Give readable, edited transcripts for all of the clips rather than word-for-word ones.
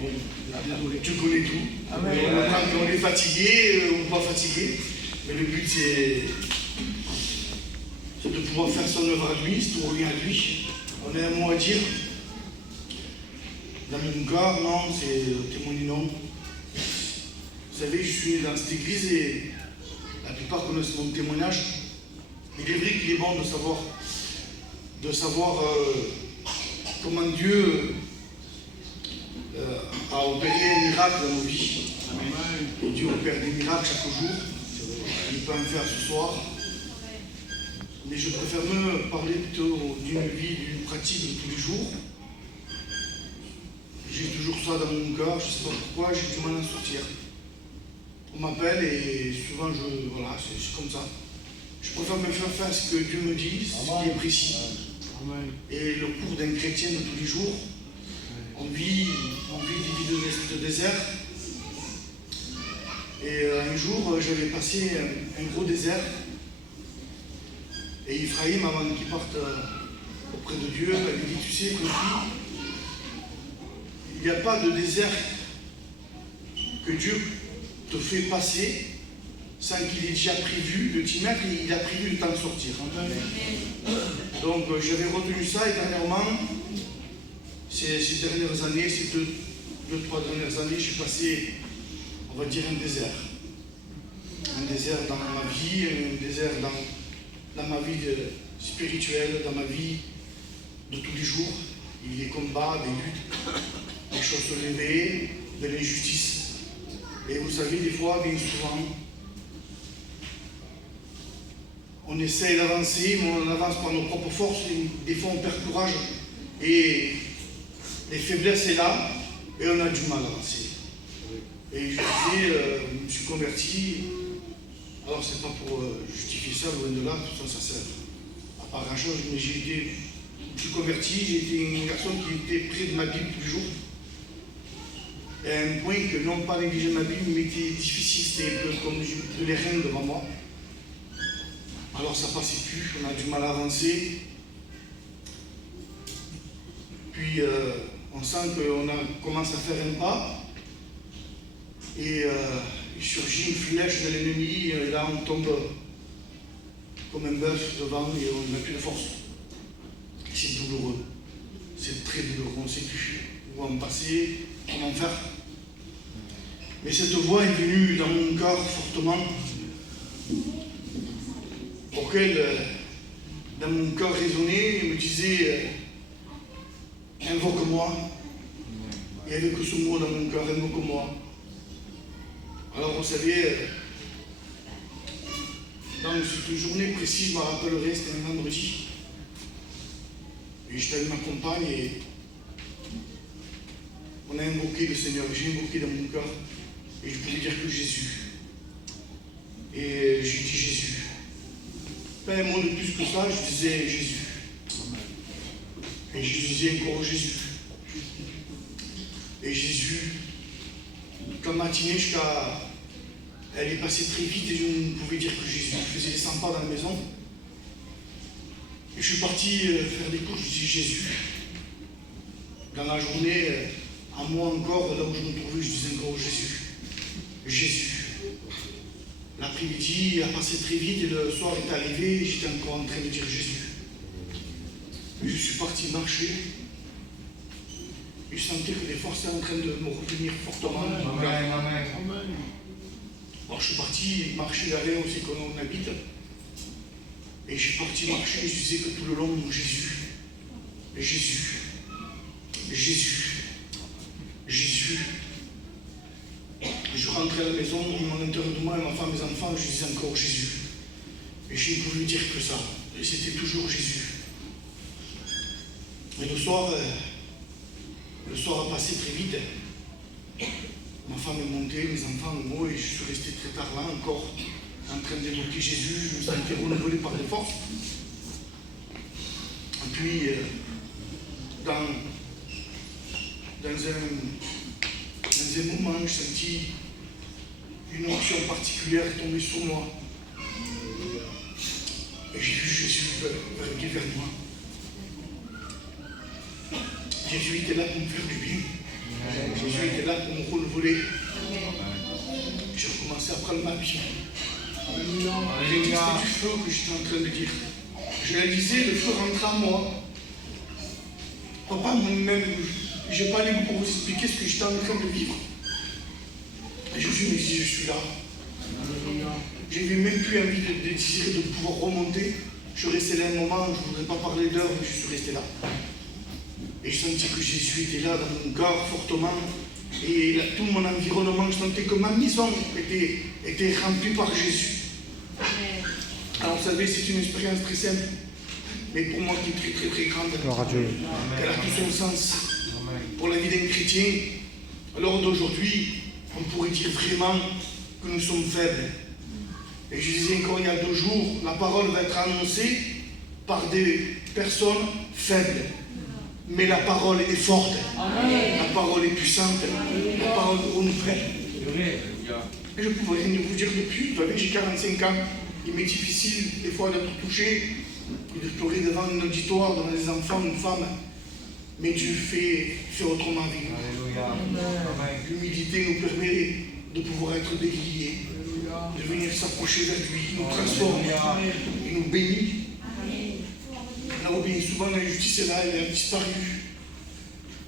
bon, désolé, tu connais tout. Amen. On est fatigué ou pas fatigué, mais le but c'est de pouvoir faire son œuvre à lui, c'est tout revient à lui. On a un mot à dire. Dans mon cas, non, c'est témoigner non. Vous savez, je suis né dans cette église et la plupart connaissent mon témoignage. Il est vrai qu'il est bon de savoir comment Dieu a opéré un miracle dans nos vies. Et Dieu opère des miracles chaque jour. Il peut en faire ce soir. Mais je préfère me parler plutôt d'une vie, d'une pratique de tous les jours. J'ai toujours ça dans mon cœur, je ne sais pas pourquoi, j'ai du mal à en sortir. On m'appelle et souvent voilà, c'est comme ça. Je préfère me faire faire ce que Dieu me dit, ce qui est précis. Et le cours d'un chrétien de tous les jours, on vit des vies de désert. Et un jour, j'avais passé un gros désert. Et Ephraïm, avant qu'il parte auprès de Dieu, il lui dit, tu sais, Kofi, il n'y a pas de désert que Dieu te fait passer sans qu'il ait déjà prévu de t'y mettre, et il a prévu de t'en sortir. Donc j'avais retenu ça et dernièrement, ces dernières années, ces deux, trois dernières années, j'ai passé, on va dire, un désert. Un désert dans ma vie, un désert dans ma vie spirituelle, dans ma vie de tous les jours. Il y a des combats, des luttes, des choses levées, de l'injustice. Et vous savez, des fois, bien souvent, on essaie d'avancer, mais on avance par nos propres forces, et des fois on perd courage, et les faiblesses sont là, et on a du mal à avancer. Et je disais, je me suis converti, alors c'est pas pour justifier ça, loin de là, tout ça sert à pas grand chose, mais je me suis converti, j'ai été une personne qui était près de ma Bible tous les jours. Et à un point que non pas négliger ma Bible, mais était difficile, c'était comme de les reins devant moi. Alors ça passait plus, on a du mal à avancer. Puis on sent qu'on commence à faire un pas. Et il surgit une flèche de l'ennemi, et là on tombe comme un bœuf devant et on n'a plus de force. C'est douloureux, c'est très douloureux, on ne sait plus où en passer, comment faire. Mais cette voix est venue dans mon cœur fortement, auquel dans mon cœur résonnait et me disait invoque-moi. Et avec ce mot dans mon cœur, invoque-moi. Alors vous savez, dans cette journée précise, je me rappellerai, c'était un vendredi. Et j'étais avec ma compagne et on a invoqué le Seigneur. J'ai invoqué dans mon cœur et je pouvais dire que Jésus. Et j'ai dit Jésus. Pas un mot de plus que ça, je disais Jésus. Et je disais encore Jésus. Et Jésus, quand matinée elle est passée très vite et je ne pouvais dire que Jésus. Je faisais les 100 pas dans la maison. Et je suis parti faire des courses, je dis Jésus. Dans la journée, à moi encore, là où je me trouvais, je disais encore Jésus. Jésus. L'après-midi a passé très vite et le soir est arrivé et j'étais encore en train de dire Jésus. Et je suis parti marcher. Et je sentais que les forces étaient en train de me revenir fortement. Amen, amen. Alors je suis parti marcher derrière aussi quand on habite. Et je suis parti marcher et je disais que tout le long, Jésus, Jésus, Jésus, Jésus. Et je rentrais à la maison, à l'intérieur de moi et ma femme, mes enfants, je disais encore Jésus. Et je ne pouvais dire que ça. Et c'était toujours Jésus. Et le soir a passé très vite. Ma femme est montée, mes enfants en haut, et je suis resté très tard là encore, en train d'évoquer Jésus. Je me sentais renouvelé par des forces. Et puis, dans un moment, je sentis une onction particulière tomber sur moi. Et j'ai vu Jésus venir vers moi. Jésus était là pour me faire du bien. Jésus était là pour me renouveler. J'ai recommencé à prendre ma vie. J'ai dit c'était du feu que j'étais en train de dire. Je réalisais, le feu rentrait en moi. Papa, moi-même, je n'ai pas les mots pour vous expliquer ce que j'étais en train de vivre. Et Jésus me dit, je suis là. J'avais même plus envie de désirer de pouvoir remonter. Je restais là un moment, je ne voudrais pas parler d'heure, mais je suis resté là. Et je sentis que Jésus était là dans mon corps fortement. Et là, tout mon environnement, je sentais que ma maison était remplie par Jésus. Alors vous savez, c'est une expérience très simple, mais pour moi qui est très très très grande. Elle a tout son sens pour la vie d'un chrétien. Alors d'aujourd'hui, on pourrait dire vraiment que nous sommes faibles. Et je disais encore il y a 2 jours, la parole va être annoncée par des personnes faibles. Mais la parole est forte, la parole est puissante, la parole renouvelle. Et je ne pourrais rien vous dire depuis, vous savez, j'ai 45 ans, il m'est difficile des fois d'être touché et de pleurer devant un auditoire, devant des enfants, une femme. Mais Dieu fait autrement avec nous. L'humilité nous permet de pouvoir être déliés, de venir s'approcher vers lui, il nous transforme, il nous bénit. Là où bien souvent l'injustice est là, elle a disparu.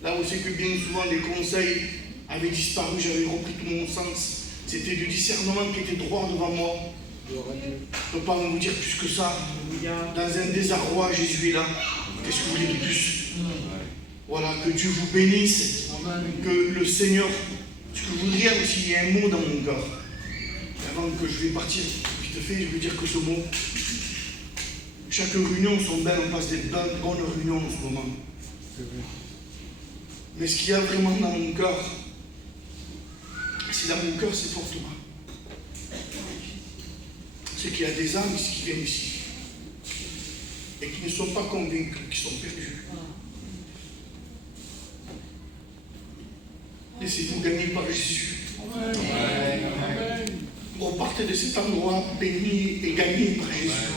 Là où c'est que bien souvent les conseils avaient disparu, j'avais repris tout mon sens. C'était du discernement qui était droit devant moi. Je ne peux pas vous dire plus que ça. Dans un désarroi, Jésus est là. Qu'est-ce que vous voulez de plus? Voilà, que Dieu vous bénisse. Que le Seigneur, ce que je voudrais aussi, il y a un mot dans mon corps. Avant que je vais partir, vite fait, je veux dire que ce mot. Chaque réunion sont belles, on passe des bonnes réunions en ce moment. Mais ce qu'il y a vraiment dans mon cœur, c'est dans mon cœur, c'est fortement. C'est qu'il y a des âmes qui viennent ici et qui ne sont pas convaincus, qui sont perdus. Laissez-vous gagner par Jésus. Repartez de cet endroit béni et gagné par Jésus.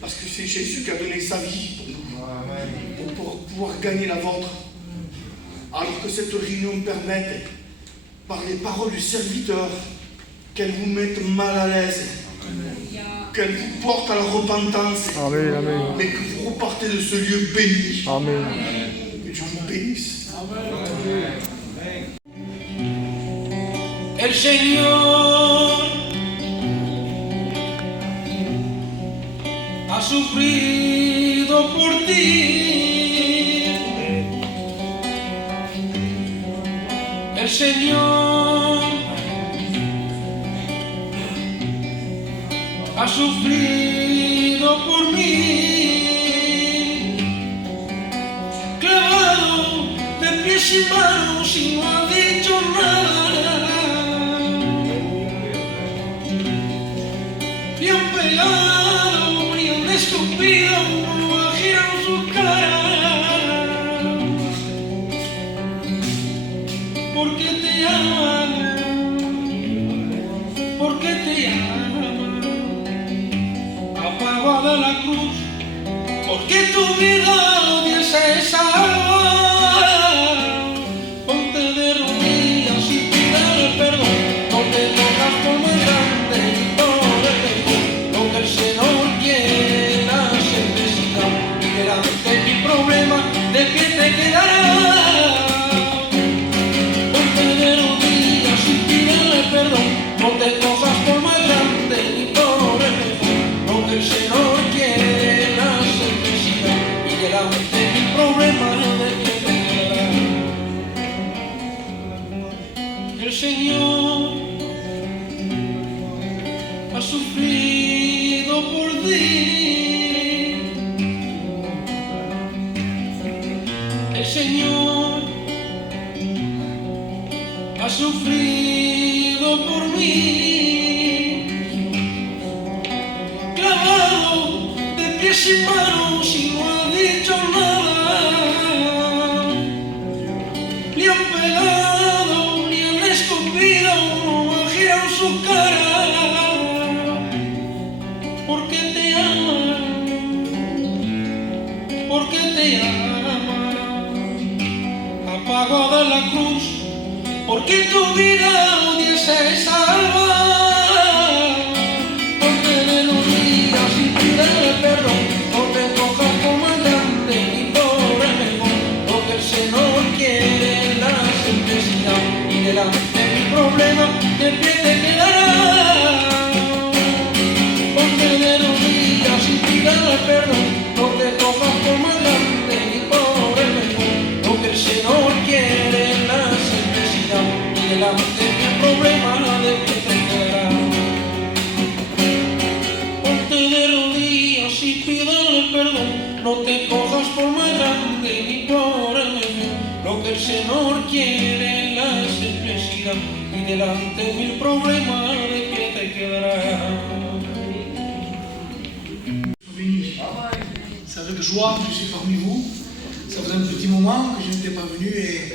Parce que c'est Jésus qui a donné sa vie pour nous, pour pouvoir gagner la vôtre. Alors que cette réunion permette, par les paroles du serviteur, qu'elle vous mette mal à l'aise, qu'elle vous porte à la repentance, mais que vous repartez de ce lieu béni. Amen. Que Dieu vous bénisse. Amen. El Señor ha sufrido por ti. El Señor ha sufrido por mí. Clavado de pies y manos y no ha dicho nada. Ni han pegado, ni han escupido, no ha girado su cara. Porque te ama, porque te ama. Apagada la cruz, porque tu vida diese salva. Ponte de rodillas y pídele perdón, no te tocas por más grande y por el lo que el Señor quiera se necesita. Y delante mi problema, ¿de qué te quedará? Ponte de rodillas y pídele perdón, no te tocas por más grande ni por el lo que el Señor quiera se necesita. Y delante mi problema, ¿de qué te quedará? El Señor ha sufrido por ti. El Señor ha sufrido por mí. Clavado de pies y manos y no ha dicho nada. Ni han pegado, ni han escupido, no ha girado su cara. Porque te ama, porque te ama. pago de la cruz, porque tu vida un día se salva. Ponte de rodillas y pídele perdón, no te cojas como el grande ni por el mejor, lo que el Señor quiere es la simplicidad, y delante de mi problema de pie te quedarás. Ponte de rodillas y pídele perdón, no te cojas como el grande ni por el mejor, lo que el Señor quiere es la simplicidad, y delante de mi problema de pie te quedarás. Ponte de rodillas y pídele perdón, no te cojas por más grande ni por el mejor, lo que el Señor quiere es la simplicidad, y delante de mil problemas de pie te quedarás. C'est avec joie que je suis parmi vous. Ça faisait un petit moment que je n'étais pas venu et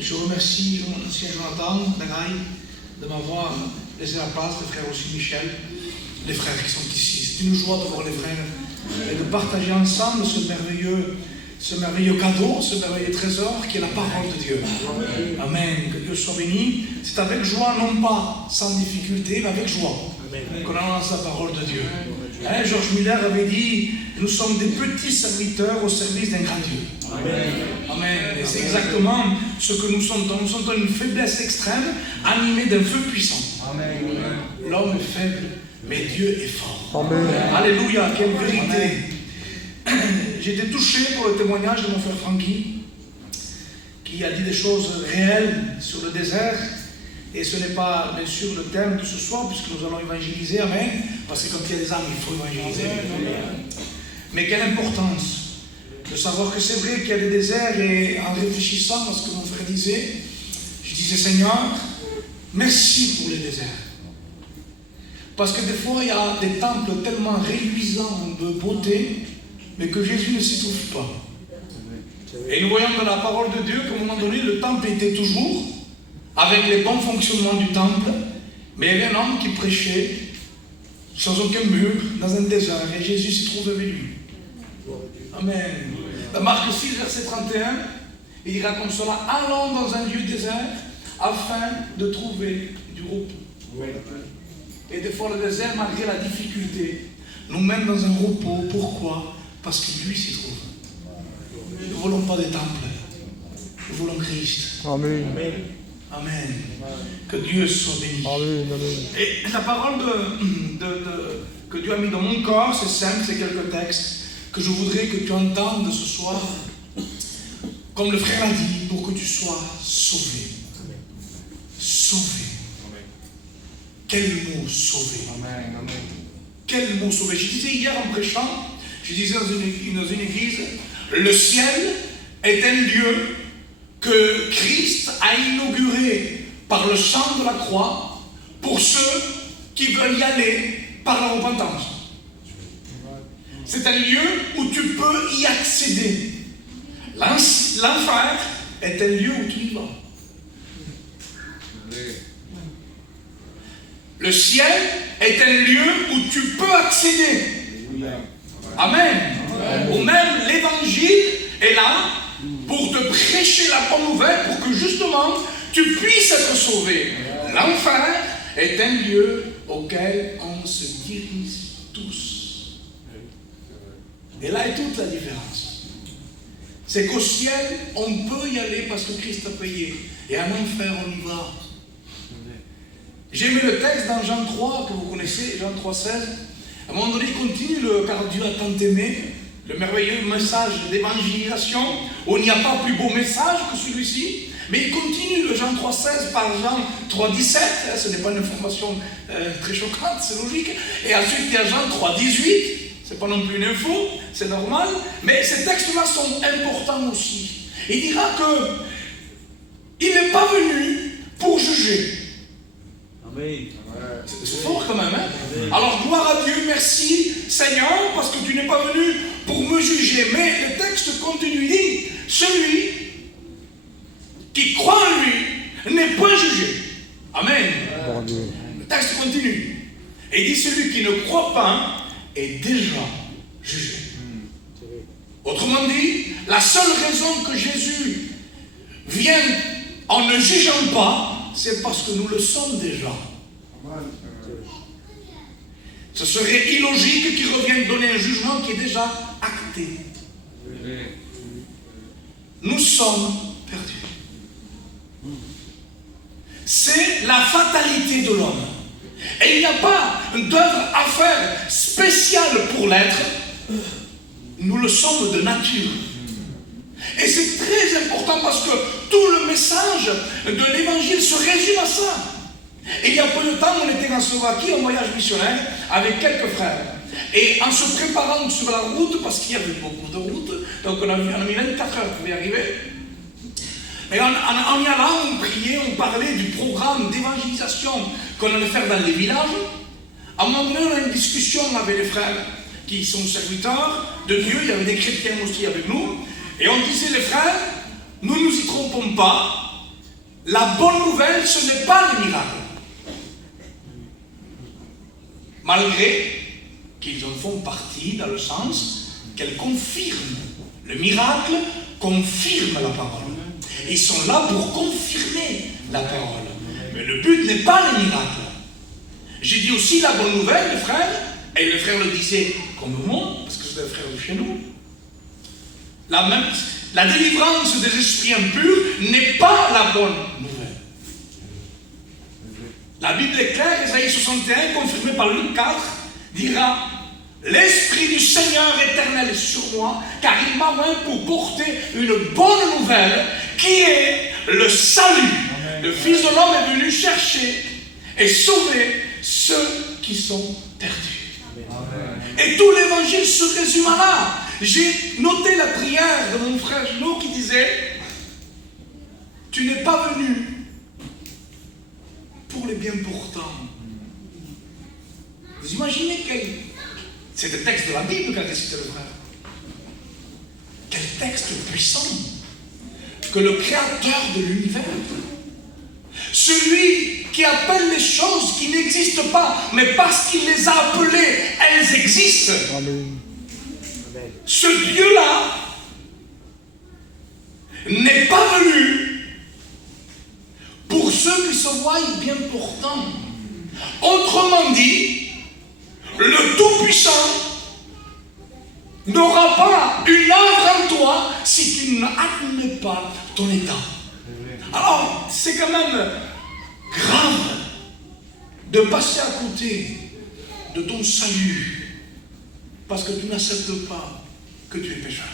je remercie l'ancien Jonathan Dagaï de m'avoir laissé la place, les frères aussi Michel, les frères qui sont ici. C'est une joie de voir les frères et de partager ensemble ce merveilleux cadeau, ce merveilleux trésor qui est la parole de Dieu. Amen. Que Dieu soit béni. C'est avec joie, non pas sans difficulté, mais avec joie qu'on annonce la parole de Dieu. Georges Muller avait dit, nous sommes des petits serviteurs au service d'un grand Dieu. Amen. Amen. Et c'est exactement ce que nous sommes. Nous sommes dans une faiblesse extrême, animés d'un feu puissant. Amen. L'homme est faible, mais Dieu est fort. Amen. Alléluia, quelle vérité. J'ai été touché pour le témoignage de mon frère Francky, qui a dit des choses réelles sur le désert. Et ce n'est pas bien sûr le thème de ce soir, puisque nous allons évangéliser, amen, parce que quand il y a des âmes, il faut évangéliser. Mais quelle importance de savoir que c'est vrai qu'il y a des déserts, et en réfléchissant à ce que mon frère disait, je disais Seigneur, merci pour les déserts. Parce que des fois, il y a des temples tellement réluisants de beauté, mais que Jésus ne s'y trouve pas. Et nous voyons dans la parole de Dieu qu'à un moment donné, le temple était toujours avec les bons fonctionnements du temple, mais il y avait un homme qui prêchait sans aucun mur, dans un désert, et Jésus s'y trouve avec lui. Amen. Dans Marc 6, verset 31, il dira comme cela, allons dans un lieu désert afin de trouver du repos. Et des fois le désert, malgré la difficulté, nous mène dans un repos. Pourquoi? Parce que lui s'y trouve. Nous ne voulons pas des temples, nous voulons Christ. Amen. Amen. Que Dieu soit béni. Amen. Et la parole que Dieu a mis dans mon corps, c'est simple, c'est quelques textes que je voudrais que tu entendes ce soir, comme le frère a dit, pour que tu sois sauvé. Sauvé. Quel mot sauvé. Quel mot sauvé. Je disais hier en prêchant, je disais dans une église, le ciel est un lieu que Christ a inauguré par le sang de la croix pour ceux qui veulent y aller par la repentance. C'est un lieu où tu peux y accéder. L'enfer est un lieu où tu y vas. Le ciel est un lieu où tu peux accéder. Amen. Ou même l'évangile est là pour te prêcher la bonne nouvelle, pour que justement tu puisses être sauvé. L'enfer est un lieu auquel on se dirige tous. Et là est toute la différence. C'est qu'au ciel, on peut y aller parce que Christ a payé. Et en enfer, on y va. J'ai mis le texte dans Jean 3, que vous connaissez, Jean 3, 16. À un moment donné, il continue, car Dieu a tant aimé, le merveilleux message d'évangélisation, où il n'y a pas plus beau message que celui-ci. Mais il continue le Jean 3, 16 par Jean 3, 17. Ce n'est pas une information très choquante, c'est logique. Et ensuite, il y a Jean 3, 18. Ce n'est pas non plus une info, c'est normal. Mais ces textes-là sont importants aussi. Il dira qu'il n'est pas venu pour juger. C'est fort quand même, hein? Alors gloire à Dieu, merci Seigneur, parce que tu n'es pas venu pour me juger. Mais le texte continue, il dit, celui qui croit en lui n'est point jugé. Amen. Le texte continue. Et il dit, celui qui ne croit pas est déjà jugé. Autrement dit, la seule raison que Jésus vient en ne jugeant pas, c'est parce que nous le sommes déjà. Ce serait illogique qu'il revienne donner un jugement qui est déjà acté. Nous sommes perdus. C'est la fatalité de l'homme. Et il n'y a pas d'œuvre à faire spéciale pour l'être. Nous le sommes de nature. Et c'est très important parce que tout le message de l'évangile se résume à ça. Et il y a peu de temps, on était en Slovaquie en voyage missionnaire avec quelques frères. Et en se préparant sur la route, parce qu'il y avait beaucoup de routes, donc on a mis 24 heures pour y arriver. Et en y allant, on priait, on parlait du programme d'évangélisation qu'on allait faire dans les villages. À un moment donné, on a une discussion avec les frères qui sont serviteurs de Dieu. Il y avait des chrétiens aussi avec nous. Et on disait, les frères, nous ne nous y trompons pas. La bonne nouvelle, ce n'est pas le miracle. Malgré qu'ils en font partie dans le sens qu'elles confirment. Le miracle confirme la parole. Et ils sont là pour confirmer la parole. Mais le but n'est pas le miracle. J'ai dit aussi la bonne nouvelle, les frères, et le frère le disait comme moi, parce que c'est un frère de chez nous. La délivrance des esprits impurs n'est pas la bonne nouvelle. La Bible est claire, Ésaïe 61, confirmé par Luc 4, dira « L'Esprit du Seigneur éternel est sur moi, car il m'a oint pour porter une bonne nouvelle, qui est le salut. Amen. Le Fils de l'homme est venu chercher et sauver ceux qui sont perdus. Amen. Et tout l'évangile se résume à là. J'ai noté la prière de mon frère Gino qui disait « Tu n'es pas venu pour les bien portants. » Vous imaginez c'est le texte de la Bible qu'a récité le frère. Quel texte puissant que le créateur de l'univers, celui qui appelle les choses qui n'existent pas, mais parce qu'il les a appelées, elles existent. Amen. Ce Dieu-là n'est pas venu pour ceux qui se voient bien portants. Autrement dit, le Tout-Puissant n'aura pas une œuvre en toi si tu n'admets pas ton état. Alors, c'est quand même grave de passer à côté de ton salut parce que tu n'acceptes pas que tu es pécheur.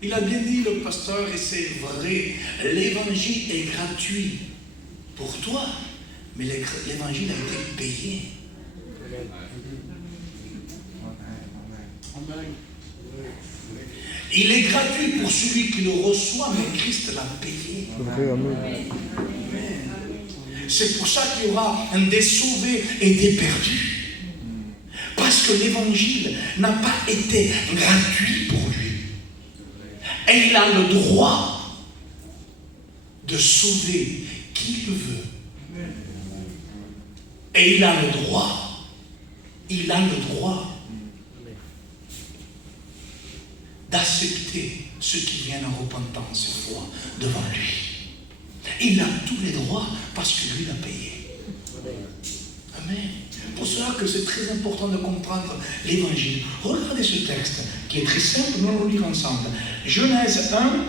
Il a bien dit le pasteur, et c'est vrai, l'évangile est gratuit pour toi, mais l'évangile a été payé. Il est gratuit pour celui qui le reçoit, mais Christ l'a payé. Amen. C'est pour ça qu'il y aura des sauvés et des perdus. Parce que l'évangile n'a pas été gratuit pour lui. Et il a le droit de sauver qui le veut. Et il a le droit d'accepter ceux qui viennent en repentance et foi devant lui. Il a tous les droits parce que lui l'a payé. Amen. Pour cela que c'est très important de comprendre l'évangile. Regardez ce texte qui est très simple, nous allons le lire ensemble. Genèse 1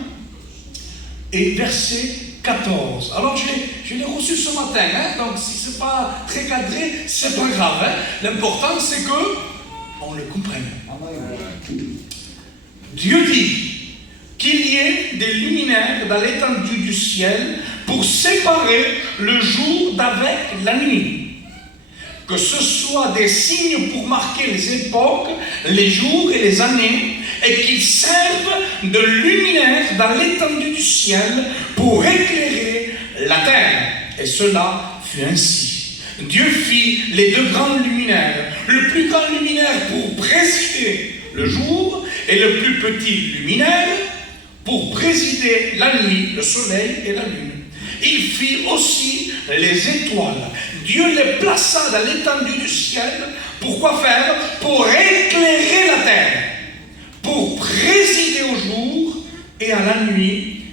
et verset 14. Alors je l'ai reçu ce matin, donc si ce n'est pas très cadré, c'est pas grave. L'important c'est que on le comprenne. Dieu dit qu'il y ait des luminaires dans l'étendue du ciel pour séparer le jour d'avec la nuit. Que ce soit des signes pour marquer les époques, les jours et les années, et qu'ils servent de luminaires dans l'étendue du ciel pour éclairer la terre. Et cela fut ainsi. Dieu fit les deux grands luminaires, le plus grand luminaire pour présider le jour et le plus petit luminaire pour présider la nuit, le soleil et la lune. Il fit aussi les étoiles. Dieu les plaça dans l'étendue du ciel. Pourquoi faire? Pour éclairer la terre, pour présider au jour et à la nuit,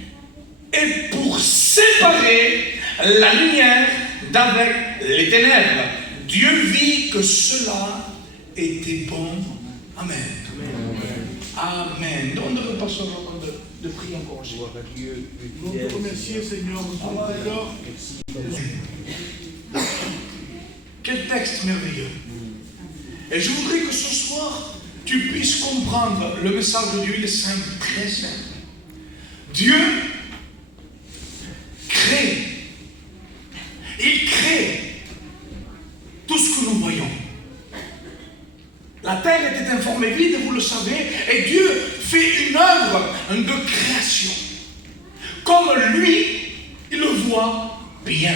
et pour séparer la lumière d'avec les ténèbres. Dieu vit que cela était bon. Amen. Amen. Donc, nous repassons au moment de prier encore aussi. Nous te remercions, Seigneur, nous te adorons. Quel texte merveilleux. Et je voudrais que ce soir, tu puisses comprendre le message de Dieu. Il est simple, très simple. Dieu crée. Il crée tout ce que nous voyons. La terre était informée vide, vous le savez, et Dieu fait une œuvre de création. Comme lui, il le voit bien.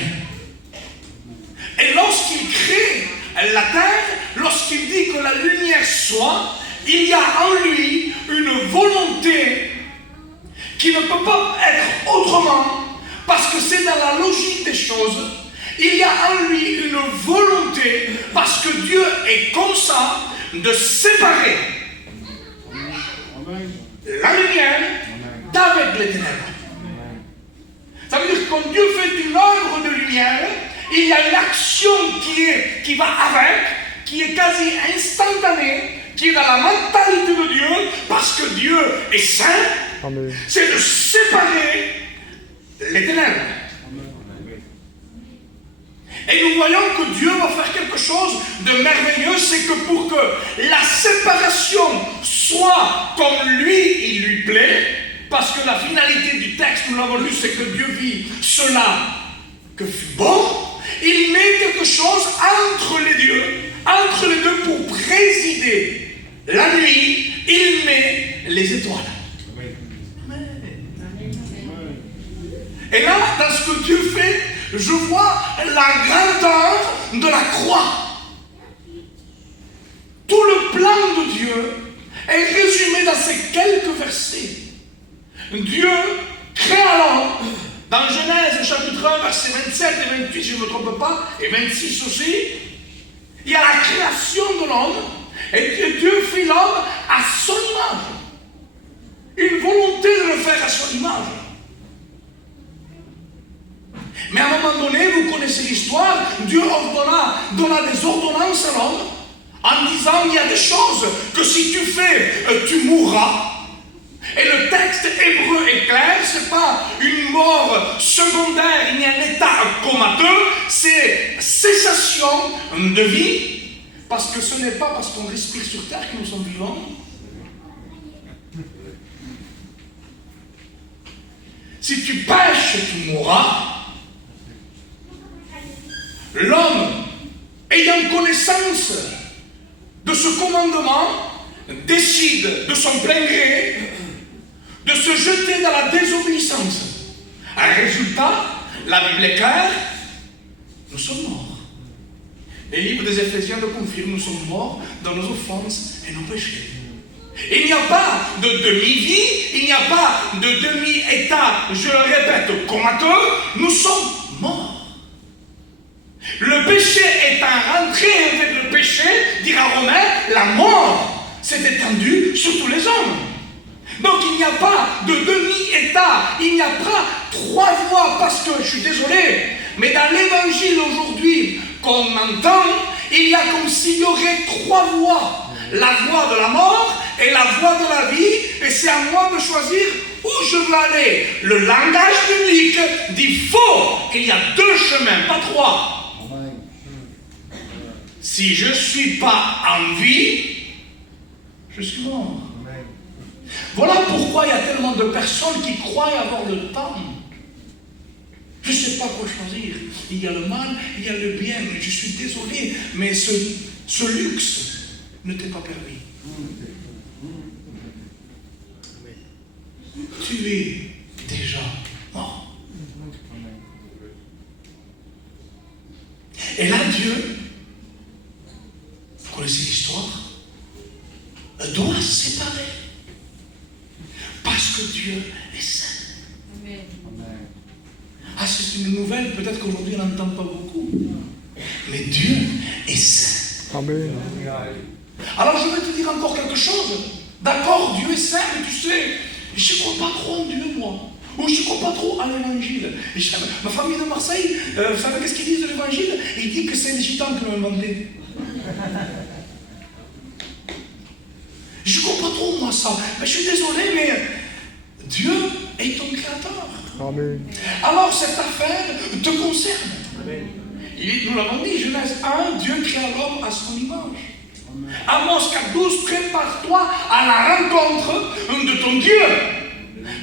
Et lorsqu'il crée la terre, lorsqu'il dit que la lumière soit, il y a en lui une volonté qui ne peut pas être autrement, parce que c'est dans la logique des choses. Il y a en lui une volonté, parce que Dieu est comme ça, de séparer la lumière d'avec les ténèbres. Ça veut dire que quand Dieu fait une œuvre de lumière, il y a une action qui va avec, qui est quasi instantanée, qui est dans la mentalité de Dieu, parce que Dieu est saint. Amen. C'est de séparer les ténèbres. Et nous voyons que Dieu va faire quelque chose de merveilleux, c'est que pour que la séparation soit comme lui, il lui plaît, parce que la finalité du texte, nous l'avons lu, c'est que Dieu vit cela que fut bon, il met quelque chose entre les deux pour présider la nuit, il met les étoiles. Et là, dans ce que Dieu fait, je vois la grandeur de la croix. Tout le plan de Dieu est résumé dans ces quelques versets. Dieu créa l'homme. Dans Genèse chapitre 1, versets 27 et 28, si je ne me trompe pas, et 26 aussi, il y a la création de l'homme, et Dieu fit l'homme à son image. Une volonté de le faire à son image. Mais à un moment donné, vous connaissez l'histoire, Dieu donna des ordonnances à l'homme, en disant, il y a des choses que si tu fais, tu mourras. Et le texte hébreu est clair, ce n'est pas une mort secondaire, il y a un état comateux, c'est cessation de vie, parce que ce n'est pas parce qu'on respire sur terre que nous sommes vivants. Si tu pêches, tu mourras. L'homme, ayant connaissance de ce commandement, décide de son plein gré de se jeter dans la désobéissance. Un résultat, la Bible est claire, nous sommes morts. Les livres des Éphésiens le confirment, nous sommes morts dans nos offenses et nos péchés. Il n'y a pas de demi-vie, il n'y a pas de demi-état, je le répète, comateux, nous sommes morts. Le péché étant rentré avec le péché, dira Romain, la mort s'est étendue sur tous les hommes. Donc il n'y a pas de demi-état, il n'y a pas trois voies, parce que, je suis désolé, mais dans l'évangile aujourd'hui qu'on entend, il y a comme s'il y aurait trois voies. La voie de la mort et la voie de la vie, et c'est à moi de choisir où je veux aller. Le langage biblique dit faux, il y a deux chemins, pas trois. Si je ne suis pas en vie, je suis mort. Voilà pourquoi il y a tellement de personnes qui croient avoir le temps. Je ne sais pas quoi choisir. Il y a le mal, il y a le bien. Mais je suis désolé, mais ce luxe ne t'est pas permis. Tu es déjà mort. Et là, Dieu, vous connaissez l'histoire, doit se séparer. Parce que Dieu est saint. Amen. Ah, c'est une nouvelle, peut-être qu'aujourd'hui on n'entend pas beaucoup. Mais Dieu est saint. Amen. Alors je vais te dire encore quelque chose. D'accord, Dieu est saint, mais tu sais, je ne crois pas trop en Dieu, moi. Ou je ne crois pas trop à l'évangile. Ma famille de Marseille, vous savez qu'est-ce qu'ils disent de l'évangile? Ils disent que c'est les gitans qui l'ont inventé. Je ne crois pas trop, moi, ça. Mais je suis désolé, mais Dieu est ton créateur. Amen. Alors, cette affaire te concerne. Amen. Nous l'avons dit, Genèse 1, Dieu créa l'homme à son image. Amos 4:12, prépare-toi à la rencontre de ton Dieu.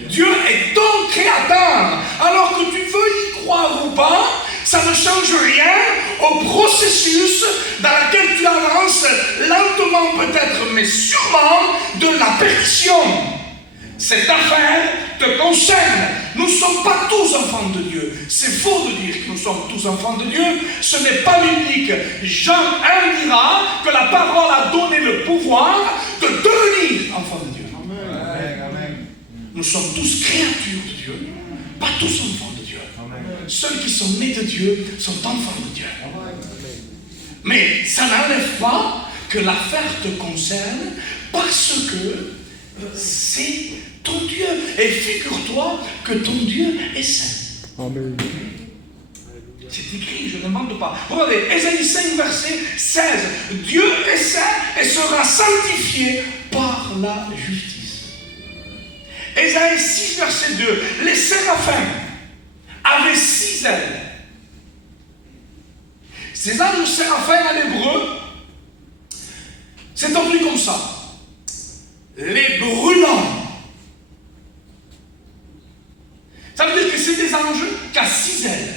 Dieu est ton créateur. Alors que tu veux y croire ou pas, ça ne change rien au processus dans lequel tu avances lentement peut-être, mais sûrement de la perfection. Cette affaire te concerne. Nous ne sommes pas tous enfants de Dieu. C'est faux de dire que nous sommes tous enfants de Dieu. Ce n'est pas biblique. Jean 1 dira que la parole a donné le pouvoir de devenir enfant de Dieu. Amen. Nous sommes tous créatures de Dieu, pas tous enfants de Dieu. Amen. Ceux qui sont nés de Dieu sont enfants de Dieu. Mais ça n'enlève pas que l'affaire te concerne parce que c'est ton Dieu. Et figure-toi que ton Dieu est saint. Amen. C'est écrit, je n'invente pas. Regardez, Ésaïe 5, verset 16. Dieu est saint et sera sanctifié par la justice. Ésaïe 6, verset 2. Les séraphins avaient 6 ailes. Ces anges séraphins en hébreu, c'est traduit comme ça. Les brûlants. Ça veut dire que c'est des anges qui ont 6 ailes.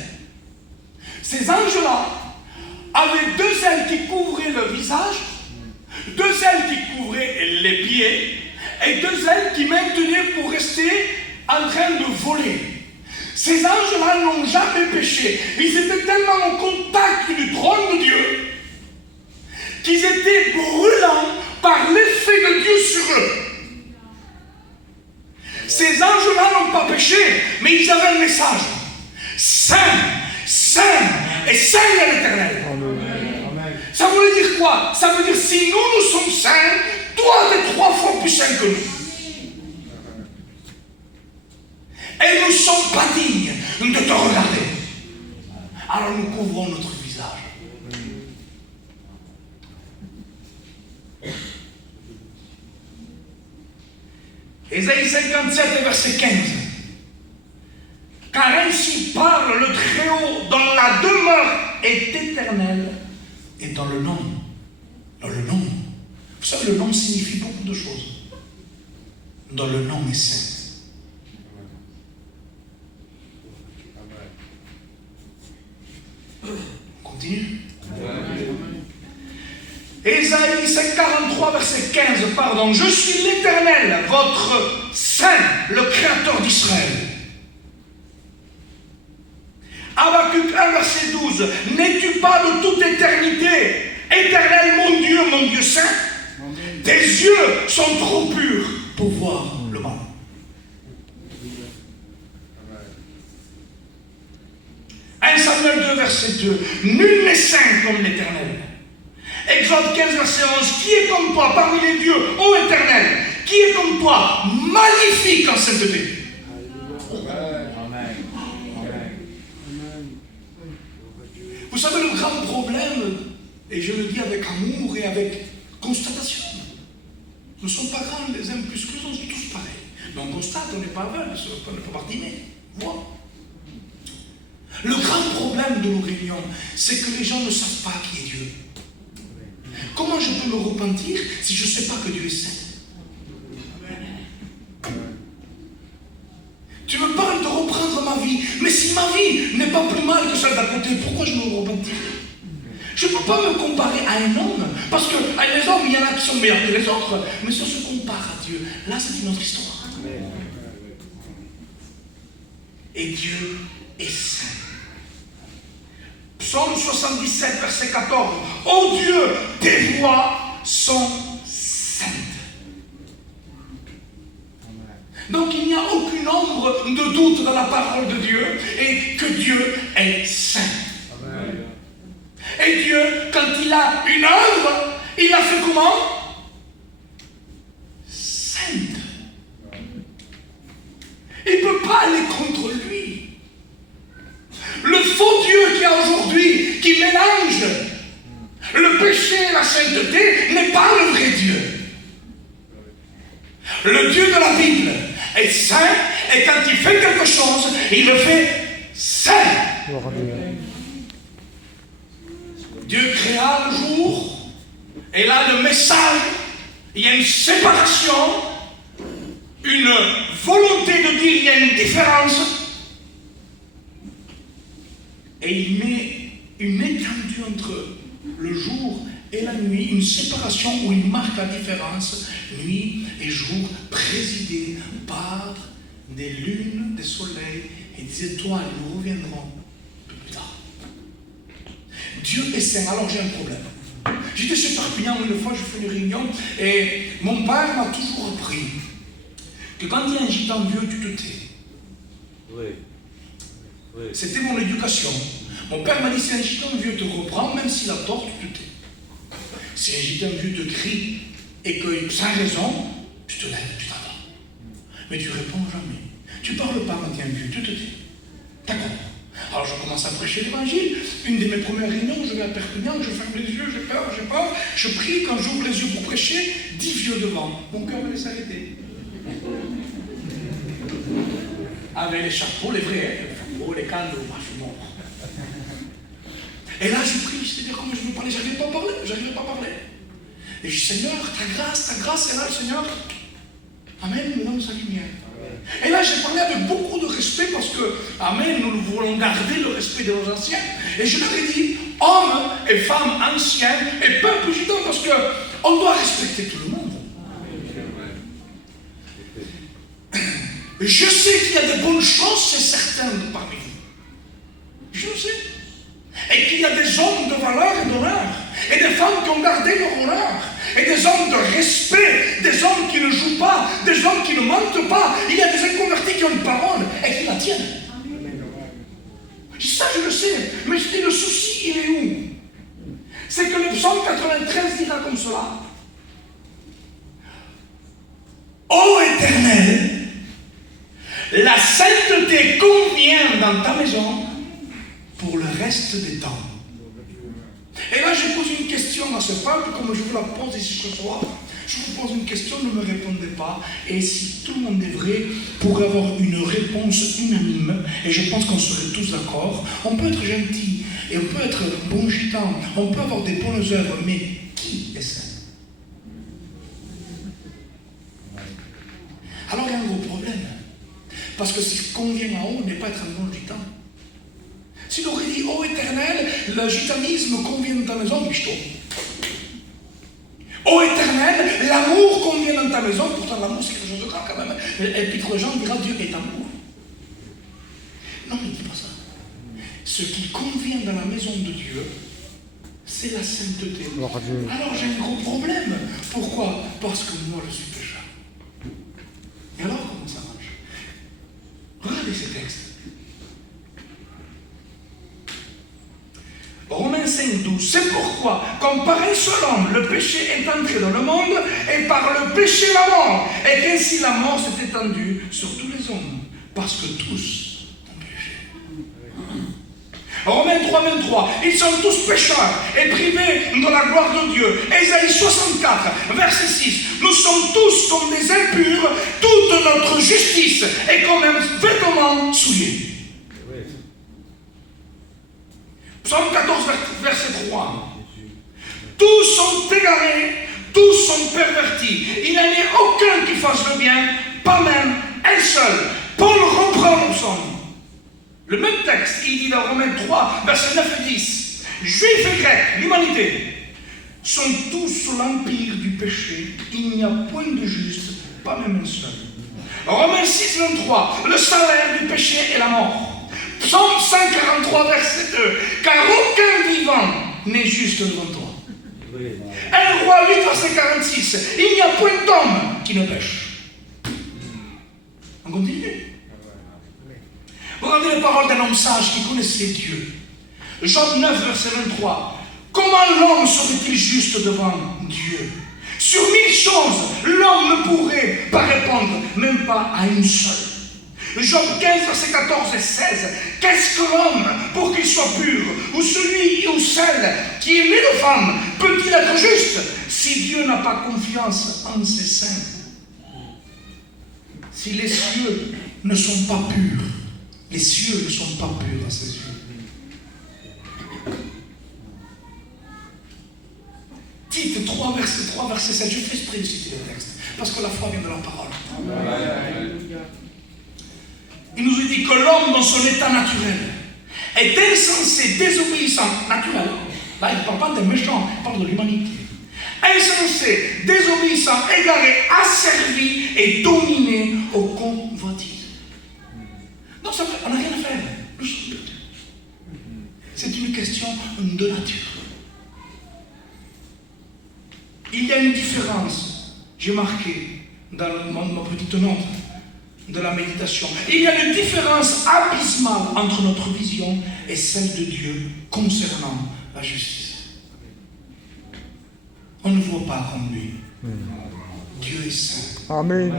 Ces anges-là avaient 2 ailes qui couvraient le visage, 2 ailes qui couvraient les pieds, et 2 ailes qui maintenaient pour rester en train de voler. Ces anges-là n'ont jamais péché. Ils étaient tellement au contact du trône de Dieu qu'ils étaient brûlants par l'effet de Dieu sur eux. Ces anges-là n'ont pas péché, mais ils avaient un message. Saint, saint et saint est l'Éternel. Ça voulait dire quoi? Ça veut dire si nous sommes saints, toi t'es 3 fois plus saint que nous. Et nous ne sommes pas dignes de te regarder. Alors nous couvrons notre visage. Ésaïe 57, verset 15. Car ainsi parle le Très-Haut, dont la demeure est éternelle, et dans le nom. Dans le nom. Vous savez, le nom signifie beaucoup de choses. Dans le nom est saint. On continue. Ésaïe 43, verset 15, pardon. Je suis l'Éternel, votre Saint, le Créateur d'Israël. Habakkuk 1, verset 12. N'es-tu pas de toute éternité, Éternel, mon Dieu Saint? Tes yeux sont trop purs pour voir le mal. Samuel 2, verset 2. Nul n'est saint comme l'Éternel. Exode 15, verset 11. Qui est comme toi parmi les dieux, ô Éternel? Qui est comme toi, magnifique en sainteté? Vous savez, le grand problème, et je le dis avec amour et avec constatation, nous ne sommes pas grands les uns plus que les autres, nous sommes tous pareils. Mais on constate, on n'est pas aveugle, on ne peut pas dîner, voir. Le grand problème de nos réunions, c'est que les gens ne savent pas qui est Dieu. Comment je peux me repentir si je ne sais pas que Dieu est saint? Tu me parles de reprendre ma vie, mais si ma vie n'est pas plus mal que celle d'à côté, pourquoi je me repentir? Je ne peux pas me comparer à un homme, parce que les hommes, il y en a qui sont meilleurs que les autres, mais si on se compare à Dieu, là c'est une autre histoire. Et Dieu est saint. Psaume 77, verset 14. Ô Dieu, tes voies sont saintes. Donc il n'y a aucune ombre de doute dans la parole de Dieu et que Dieu est saint. Amen. Et Dieu, quand il a une œuvre, il la fait comment? Sainte. Il ne peut pas aller contre lui. Le faux Dieu qu'il y a aujourd'hui, qui mélange le péché et la sainteté, n'est pas le vrai Dieu. Le Dieu de la Bible est saint, et quand il fait quelque chose, il le fait saint. Dieu créa le jour, et là le message, il y a une séparation, une volonté de dire il y a une différence, et il met une étendue entre le jour et la nuit, une séparation où il marque la différence, nuit et jour, présidée par des lunes, des soleils et des étoiles. Nous reviendrons plus tard. Dieu est saint. Alors j'ai un problème. J'étais chez Perpignan une fois, je fais une réunion, et mon père m'a toujours appris que quand il y a un gitan vieux, tu te tais. Oui. Oui. C'était mon éducation. Mon père m'a dit, si un gitan vieux te reprend, même s'il a tort, tu te tais. Si un gitan vieux te crie et que, sans raison, tu te lèves, tu t'attends. Mais tu réponds jamais. Tu ne parles pas quand il y a un vieux, tu te tais. D'accord. Alors je commence à prêcher l'évangile. Une de mes premières réunions, je vais à Perpignan, je ferme les yeux, j'ai peur. Je prie, quand j'ouvre les yeux pour prêcher, 10 vieux devant. Mon cœur me laisse arrêter. Avec les chapeaux, les vrais, les cannes, je suis mort. Et là, je prie, c'est-à-dire comment je veux parler, j'arrive pas à parler. Et je dis, Seigneur, ta grâce est là, Seigneur. Amen, nous donne sa lumière. Et là, j'ai parlé avec beaucoup de respect parce que, amen, nous voulons garder le respect de nos anciens. Et je leur ai dit, hommes et femmes anciens et peuple gitan, parce qu'on doit respecter tout le monde. Je sais qu'il y a de bonnes choses, c'est certain parmi vous. Je le sais. Et qu'il y a des hommes de valeur et d'honneur, et des femmes qui ont gardé leur honneur, et des hommes de respect, des hommes qui ne jouent pas, des hommes qui ne mentent pas. Il y a des inconvertis qui ont une parole et qui la tiennent. Ça, je le sais, mais je dis, le souci, il est où? C'est que le psaume 93 dira comme cela. Ô Éternel, la sainteté convient dans ta maison pour le reste des temps. Et là, je pose une question à ce peuple, comme je vous la pose ici ce soir. Je vous pose une question, ne me répondez pas. Et si tout le monde est vrai, pour avoir une réponse unanime, et je pense qu'on serait tous d'accord, on peut être gentil, et on peut être bon gitan, on peut avoir des bonnes œuvres, mais qui est saint? Alors il y a un gros problème. Parce que ce qui convient en haut n'est pas être un bon gitan. S'il aurait dit, ô Éternel, le gitanisme convient dans ta maison, michto. Ô Éternel, l'amour convient dans ta maison, pourtant l'amour c'est quelque chose de grand quand même. L'Épître Jean dira, Dieu est amour. Non, mais il ne dit pas ça. Ce qui convient dans la maison de Dieu, c'est la sainteté. Alors j'ai un gros problème. Pourquoi? Parce que moi je suis pécheur. Et alors comment ça marche? Regardez ces textes. Romains 5, 12. C'est pourquoi, comme par un seul homme, le péché est entré dans le monde, et par le péché la mort, et qu'ainsi la mort s'est étendue sur tous les hommes, parce que tous ont péché. Romains 3, 23. Ils sont tous pécheurs et privés de la gloire de Dieu. Ésaïe 64, verset 6. Nous sommes tous comme des impurs, toute notre justice est comme un vêtement souillé. Psaume 14, verset 3. Tous sont égarés, tous sont pervertis. Il n'y en a aucun qui fasse le bien, pas même un seul. Paul reprend le psaume. Le même texte, il dit dans Romains 3, verset 9 et 10. Juifs et Grecs, l'humanité, sont tous sous l'empire du péché. Il n'y a point de juste, pas même un seul. Romains 6, 23. Le salaire du péché est la mort. Psaume 143, verset 2. Car aucun vivant n'est juste devant toi. 1 Roi 8, verset 46. Il n'y a point d'homme qui ne pêche. On continue. Regardez les paroles d'un homme sage qui connaissait Dieu. Job 9, verset 23. Comment l'homme serait-il juste devant Dieu? Sur 1000 choses, l'homme ne pourrait pas répondre, même pas à une seule. Job 15, versets 14 et 16. Qu'est-ce que l'homme pour qu'il soit pur? Ou celui ou celle qui est né de femme peut-il être juste si Dieu n'a pas confiance en ses saints? Si les cieux ne sont pas purs, les cieux ne sont pas purs à ses yeux. Tite 3, verset 3, verset 7. Je fais exprès de citer le texte, parce que la foi vient de la parole. Il nous dit que l'homme, dans son état naturel, est insensé, désobéissant, naturel. Là, il ne parle pas des méchants, il parle de l'humanité. Insensé, désobéissant, égaré, asservi et dominé aux convoitises. Donc, ça, on n'a rien à faire. Nous sommes perdus. C'est une question de nature. Il y a une différence, j'ai marqué dans ma petite note de la méditation. Il y a une différence abysmale entre notre vision et celle de Dieu concernant la justice. On ne voit pas comme lui. Dieu est saint. Amen.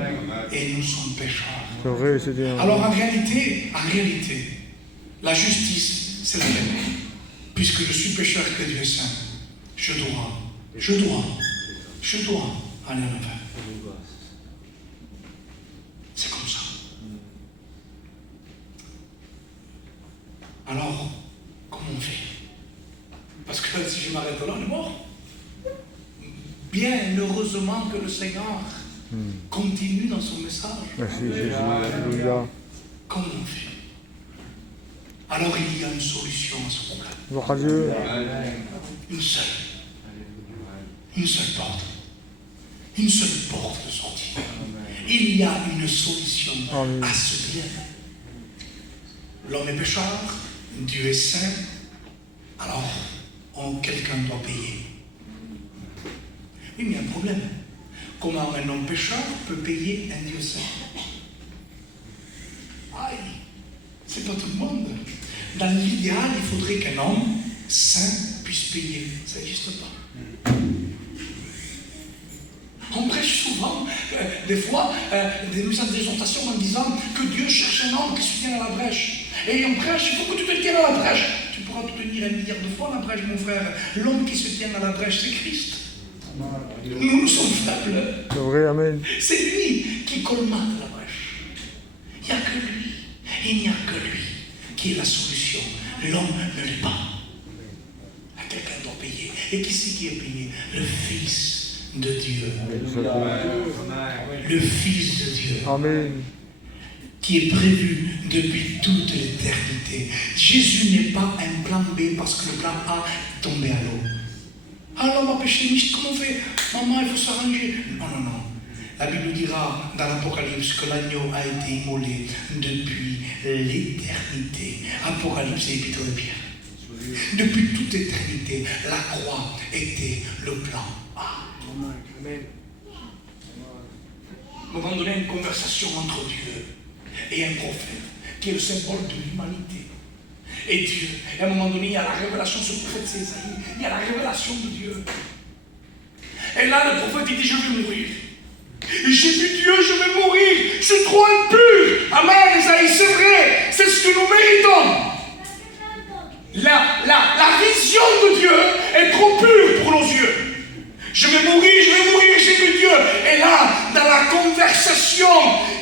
Et nous sommes pécheurs. C'est vrai, c'est bien. Alors en réalité, la justice, c'est la même. Puisque je suis pécheur que Dieu est saint, je dois aller en enfer. C'est comme ça. Alors, comment on fait? Parce que si je m'arrête là, on est mort. Bien heureusement que le Seigneur continue dans son message. Merci Jésus. Alléluia. Comment on fait? Alors il y a une solution à ce problème. Gloire à Dieu. Une seule. Une seule porte. Une seule porte de sortie. Il y a une solution à ce bien. L'homme est pécheur, Dieu est saint, alors quelqu'un doit payer. Oui, mais il y a un problème. Comment un homme pécheur peut payer un Dieu saint? Aïe, c'est pas tout le monde. Dans l'idéal, il faudrait qu'un homme saint puisse payer. Ça n'existe pas. On prêche souvent, des fois, des mises en désortation en disant que Dieu cherche un homme qui se tient à la brèche. Et on prêche, il faut que tu te tiennes à la brèche. Tu pourras te tenir 1 milliard de fois à la brèche, mon frère. L'homme qui se tient à la brèche, c'est Christ. Nous sommes faibles. C'est vrai, amen. C'est lui qui colmate la brèche. Il n'y a que lui. Il n'y a que lui qui est la solution. L'homme ne l'est pas. Quelqu'un doit payer. Et qui c'est qui est payé? Le Fils de Dieu. Le Fils de Dieu. Amen. Qui est prévu depuis toute l'éternité. Jésus n'est pas un plan B parce que le plan A est tombé à l'eau. Alors ma péché, comment on fait? Maman, il faut s'arranger. Non, non, non. La Bible dira dans l'Apocalypse que l'agneau a été immolé depuis l'éternité. Apocalypse et Épître de Pierre. Depuis toute éternité, la croix était le plan A. Amen. À un moment donné, une conversation entre Dieu et un prophète, qui est le symbole de l'humanité. Et Dieu, et à un moment donné, il y a la révélation, ce prophète c'est Isaïe, il y a la révélation de Dieu. Et là, le prophète, il dit, je vais mourir. Et j'ai vu Dieu, je vais mourir, je suis trop impur. Amen, Isaïe, c'est vrai, c'est ce que nous méritons. La vision de Dieu est trop pure pour nos yeux. Je vais mourir, j'ai vu Dieu. Et là, dans la conversation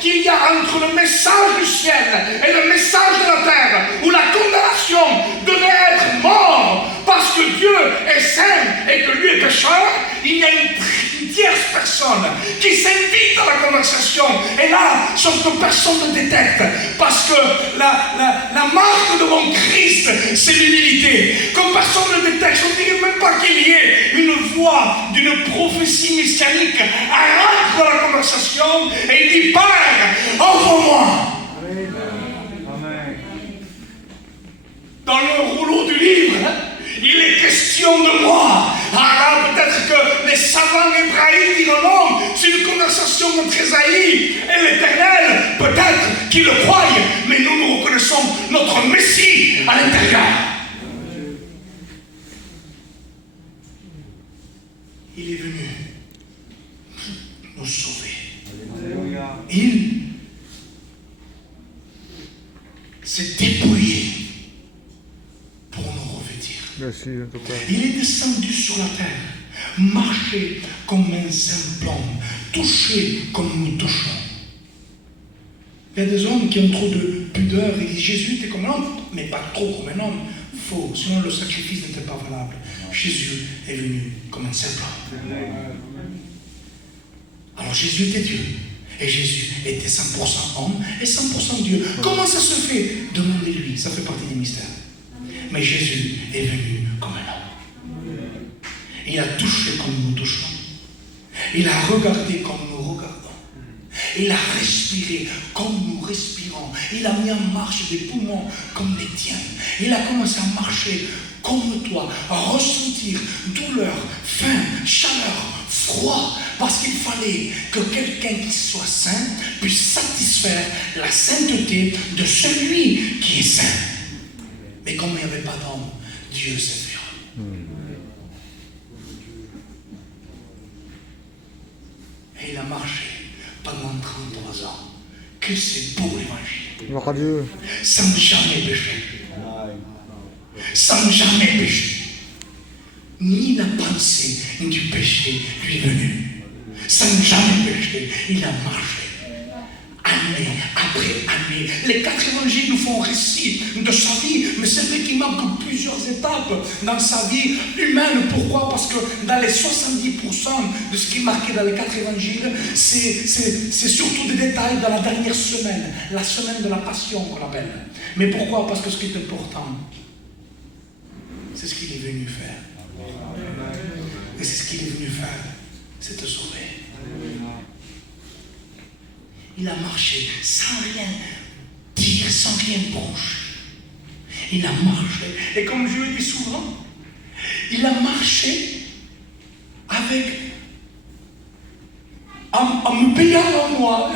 qu'il y a entre le message du ciel et le message de la terre, où la condamnation devait être mort parce que Dieu est saint et que lui est pécheur, il y a une tierce personne qui s'invite à la conversation. Et là, sauf que personne ne détecte, parce que la marque de mon Christ, c'est l'humilité. Comme personne ne détecte, on ne dirait même pas qu'il y ait une voix d'une prophétie messianique arrête dans la conversation et il dit, Père, envoie-moi. Dans le rouleau du livre, il est question de moi. Alors peut-être que les savants hébraïques diront non, c'est une conversation entre Isaïe et l'Éternel. Peut-être qu'ils le croient, mais nous reconnaissons notre Messie à l'intérieur. Il est venu nous sauver. Il s'est dépouillé pour nous revêtir. Merci, notre Père. Il est descendu sur la terre, marché comme un simple homme, touché comme nous touchons. Il y a des hommes qui ont trop de pudeur, ils disent Jésus était comme un homme, mais pas trop comme un homme. Faux, sinon le sacrifice n'était pas valable. Jésus est venu comme un simple homme. Alors Jésus était Dieu, et Jésus était 100% homme et 100% Dieu. Comment ça se fait? Demandez-lui, ça fait partie des mystères. Mais Jésus est venu comme un homme. Il a touché comme nous touchons. Il a regardé comme nous regardons. Il a respiré comme nous respirons. Il a mis en marche des poumons comme les tiens. Il a commencé à marcher comme toi, à ressentir douleur, faim, chaleur, froid, parce qu'il fallait que quelqu'un qui soit saint puisse satisfaire la sainteté de celui qui est saint. Mais comme il n'y avait pas d'homme, Dieu s'est fait homme. Et il a marché pendant 33 ans. Que c'est beau l'évangile. Gloire à Dieu. Sans jamais pécher. Sans jamais pécher. Ni la pensée du péché lui est venue. Sans jamais pécher, il a marché. Année après année. Les 4 évangiles nous font récit de sa vie, mais c'est vrai qu'il manque plusieurs étapes dans sa vie humaine. Pourquoi? Parce que dans les 70% de ce qui est marqué dans les 4 évangiles, c'est surtout des détails dans la dernière semaine, la semaine de la passion qu'on appelle. Mais pourquoi? Parce que ce qui est important, c'est ce qu'il est venu faire. Et c'est ce qu'il est venu faire, c'est te sauver. Il a marché sans rien dire, sans rien broncher. Il a marché. Et comme je le dis souvent, il a marché avec, en me payant en moi.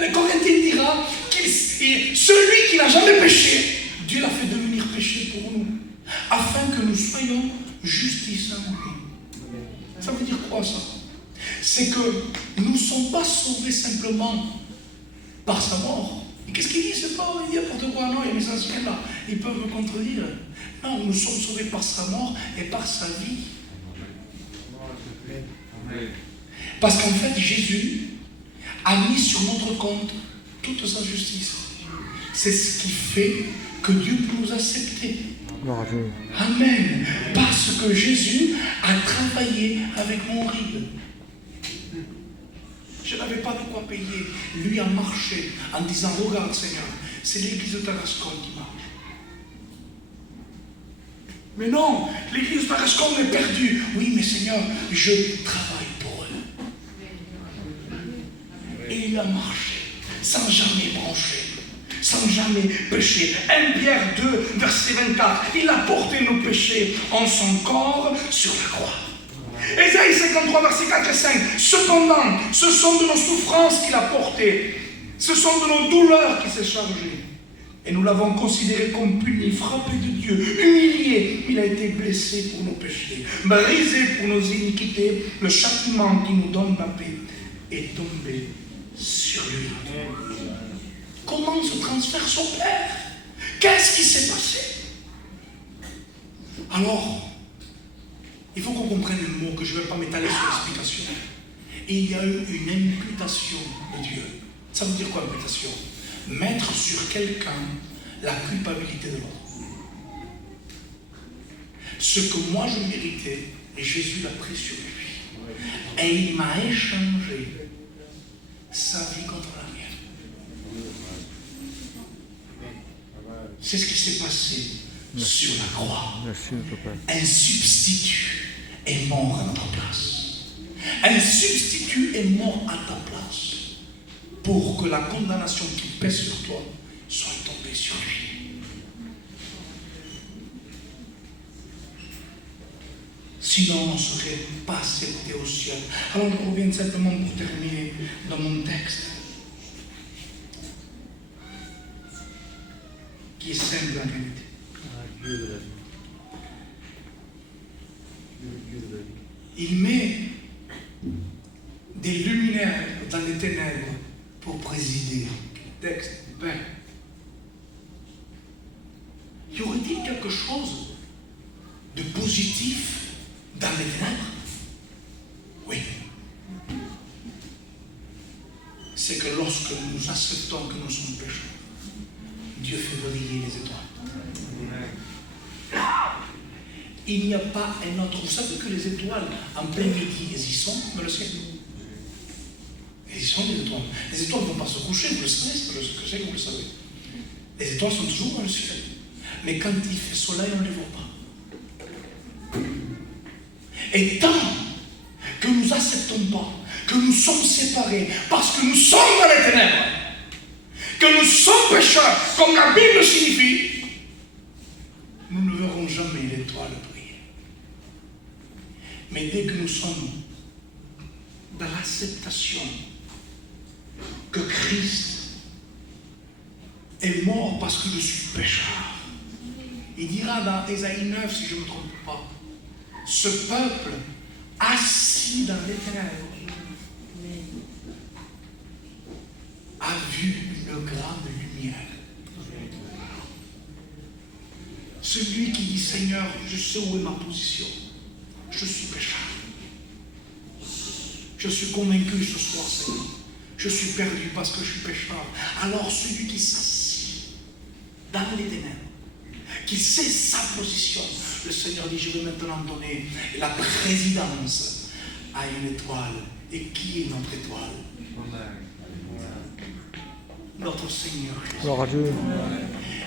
Le Corinthien dira que celui qui n'a jamais péché, Dieu l'a fait devenir péché pour nous, afin que nous soyons justice en lui. Ça veut dire quoi ça? C'est que nous ne sommes pas sauvés simplement par sa mort. Et qu'est-ce qu'il dit? C'est pas il dit n'importe quoi. Non, il y a mes anciens là, ils peuvent me contredire. Non, nous sommes sauvés par sa mort et par sa vie. Parce qu'en fait, Jésus a mis sur notre compte toute sa justice. C'est ce qui fait que Dieu peut nous accepter. Gloire à Dieu. Amen. Parce que Jésus a travaillé avec mon ride. Je n'avais pas de quoi payer. Lui a marché en disant, regarde Seigneur, c'est l'église de Tarascon qui marche. Mais non, l'église de Tarascon est perdue. Oui, mais Seigneur, je travaille pour eux. Et il a marché, sans jamais broncher, sans jamais pécher. 1 Pierre 2, verset 24, il a porté nos péchés en son corps sur la croix. Ésaïe 53, verset 4 et 5. Cependant, ce sont de nos souffrances qu'il a portées. Ce sont de nos douleurs qu'il s'est chargé. Et nous l'avons considéré comme puni, frappé de Dieu, humilié. Il a été blessé pour nos péchés, brisé pour nos iniquités. Le châtiment qui nous donne la paix est tombé sur lui. Comment se transfère son Père? Qu'est-ce qui s'est passé? Alors, il faut qu'on comprenne le mot, que je ne vais pas m'étaler sur l'explication. Il y a eu une imputation de Dieu. Ça veut dire quoi, imputation? Mettre sur quelqu'un la culpabilité de l'autre. Ce que moi je méritais, et Jésus l'a pris sur lui. Et il m'a échangé sa vie contre la mienne. C'est ce qui s'est passé sur la croix. Merci, notre Père. Un substitut est mort à notre place. Un substitut est mort à ta place pour que la condamnation qui pèse sur toi soit tombée sur lui. Sinon, on ne serait pas accepté au ciel. Alors, je reviens simplement pour terminer dans mon texte, qui est simple en réalité. Dieu de la vie. Dieu de la vie. Il met des luminaires dans les ténèbres pour présider. Texte, Père. Y aurait-il quelque chose de positif dans les ténèbres? Oui. C'est que lorsque nous acceptons que nous sommes pécheurs, Dieu fait briller les étoiles. Il n'y a pas un autre. Vous savez que les étoiles, en plein midi, elles y sont dans le ciel. Elles y sont, les étoiles. Les étoiles ne vont pas se coucher, vous le savez, je sais que vous le savez. Les étoiles sont toujours dans le ciel. Mais quand il fait soleil, on ne les voit pas. Et tant que nous n'acceptons pas que nous sommes séparés parce que nous sommes dans les ténèbres, que nous sommes pécheurs, comme la Bible signifie, nous ne verrons jamais l'étoile briller. Mais dès que nous sommes dans l'acceptation que Christ est mort parce que je suis pécheur, il dira dans Ésaïe 9, si je ne me trompe pas, ce peuple assis dans les ténèbres a vu une grande lumière. Celui qui dit Seigneur, je sais où est ma position. Je suis pécheur. Je suis convaincu ce soir, Seigneur. Je suis perdu parce que je suis pécheur. Alors celui qui s'assit dans les ténèbres, qui sait sa position, le Seigneur dit, je vais maintenant donner la présidence à une étoile. Et qui est notre étoile? Notre Seigneur Jésus. Gloire à Dieu.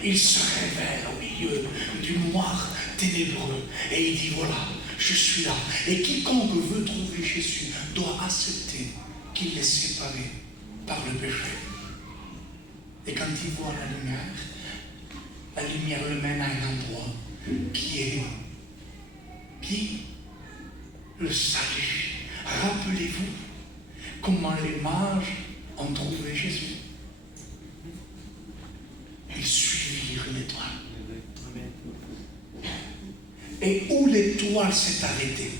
Il se révèle au milieu du noir ténébreux et il dit voilà, je suis là. Et quiconque veut trouver Jésus doit accepter qu'il est séparé par le péché. Et quand il voit la lumière le mène à un endroit qui est le salut. Rappelez-vous comment les mages ont trouvé Jésus. Ils suivirent l'étoile. Et où l'étoile s'est arrêtée,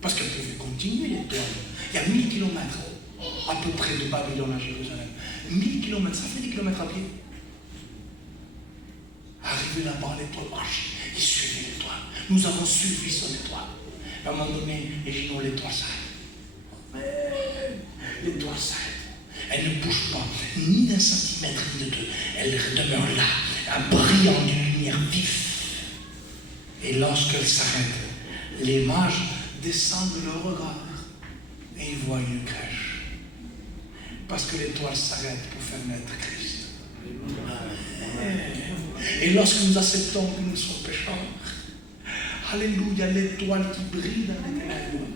parce qu'elle pouvait continuer l'étoile. Il y a 1000 kilomètres à peu près de Babylone à Jérusalem. 1000 kilomètres, ça fait des kilomètres à pied. Arrivé là-bas, l'étoile marchait. Ils suivaient l'étoile. Nous avons suivi son étoile. À un moment donné, les Ginois, l'étoile s'arrête. L'étoile s'arrête. Elle ne bouge pas, ni d'un centimètre, ni de deux. Elle demeure là, un brillant d'une lumière vive. Et lorsqu'elle s'arrête, les mages descendent leur regard et ils voient une crèche. Parce que l'étoile s'arrête pour faire naître Christ. Et lorsque nous acceptons que nous sommes pécheurs, alléluia, l'étoile qui brille dans les ténèbres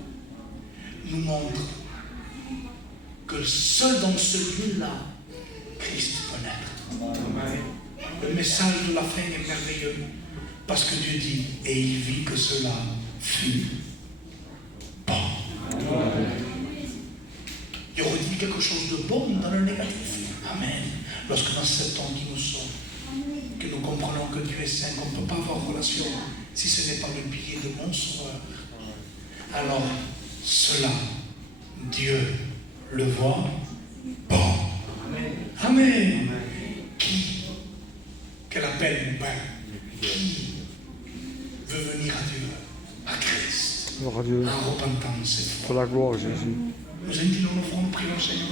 nous montre que seul dans ce lieu-là, Christ peut naître. Le message de la fin est merveilleux, parce que Dieu dit, et il vit que cela fut bon. Il y aurait-il quelque chose de bon dans le négatif? Amen. Lorsque nous acceptons qui nous sommes, que nous comprenons que Dieu est saint, qu'on ne peut pas avoir relation si ce n'est pas le billet de mon sauveur, alors cela, Dieu le voit bon. Amen. Amen. Qui, qu'elle appelle mon Père, qui veut venir à Dieu, à Christ, Gloire à Dieu. en repentant cette Pour fois. la gloire, Jésus. Nous inclinons nos fronts, prions Seigneur.